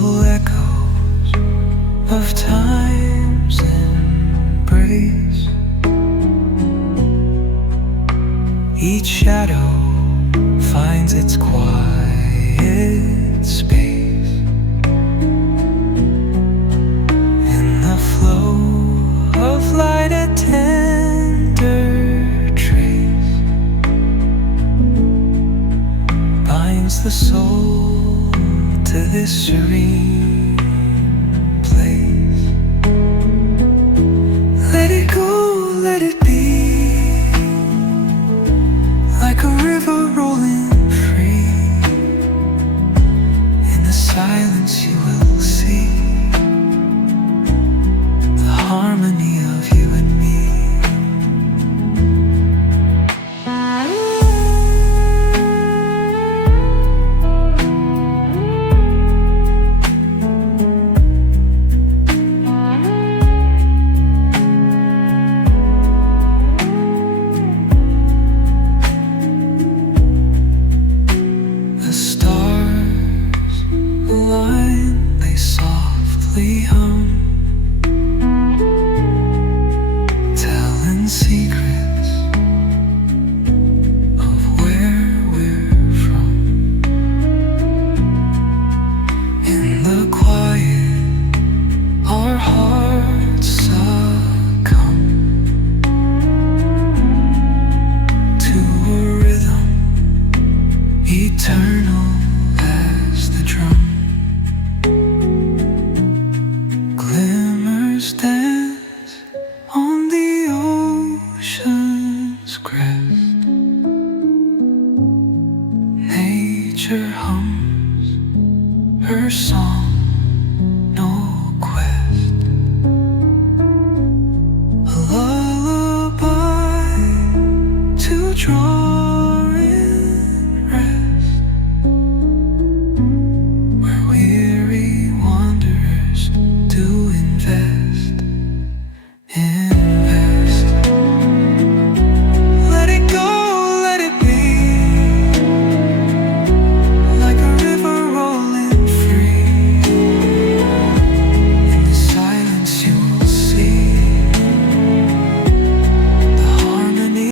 Gentle echoes of time's embrace. Each shadow finds its quiet space. In the flow of light, a tender trace binds the soul to this serene place. Let it go, let it be, like a river rolling free. In the silence you will see the harmony of you and me. The stars align, they softly hum, telling secrets of where we're from. In the quiet, our hearts succumb to a rhythm eternal.